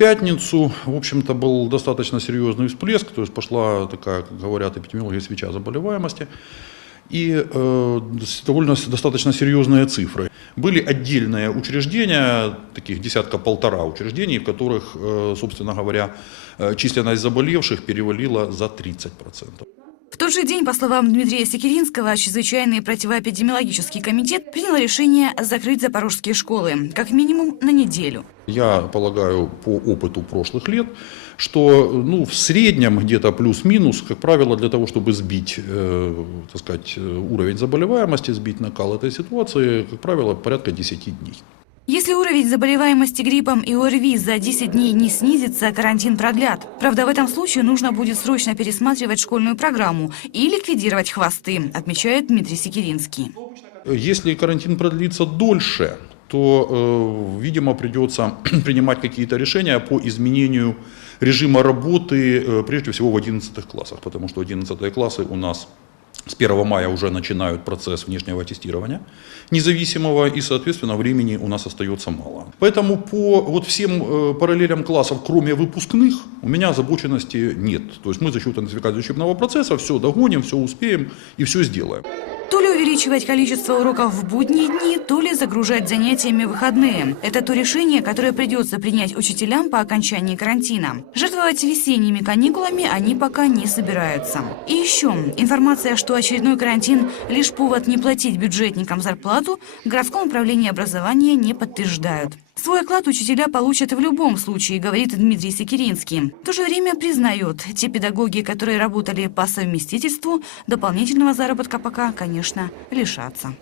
пятницу, в общем-то, был достаточно серьезный всплеск, то есть пошла такая, как говорят эпидемиологи, свеча заболеваемости. И достаточно серьезные цифры. Были отдельные учреждения, таких десятка-полтора учреждений, в которых, собственно говоря, численность заболевших перевалила за 30%. В тот же день, по словам Дмитрия Секиринского, чрезвычайный противоэпидемиологический комитет принял решение закрыть запорожские школы, как минимум на неделю. Я полагаю, по опыту прошлых лет, что в среднем где-то плюс-минус, как правило, для того, чтобы сбить так сказать, уровень заболеваемости, сбить накал этой ситуации, как правило, порядка 10 дней. Если уровень заболеваемости гриппом и ОРВИ за 10 дней не снизится, карантин продлят. Правда, в этом случае нужно будет срочно пересматривать школьную программу и ликвидировать хвосты, отмечает Дмитрий Секиринский. Если карантин продлится дольше, то, видимо, придется принимать какие-то решения по изменению режима работы, прежде всего в 11 классах, потому что 11 классы у нас с 1 мая уже начинают процесс внешнего тестирования независимого, и, соответственно, времени у нас остается мало. Поэтому по всем параллелям классов, кроме выпускных, у меня озабоченности нет. То есть мы за счет интенсификации учебного процесса все догоним, все успеем и все сделаем. То ли увеличивать количество уроков в будние дни, то ли загружать занятиями в выходные. Это то решение, которое придется принять учителям по окончании карантина. Жертвовать весенними каникулами они пока не собираются. И еще, информация, что очередной карантин – лишь повод не платить бюджетникам зарплату, в городском управлении образования не подтверждают. Свой оклад учителя получат в любом случае, говорит Дмитрий Секиринский. В то же время признает, те педагоги, которые работали по совместительству, дополнительного заработка пока, конечно, лишатся.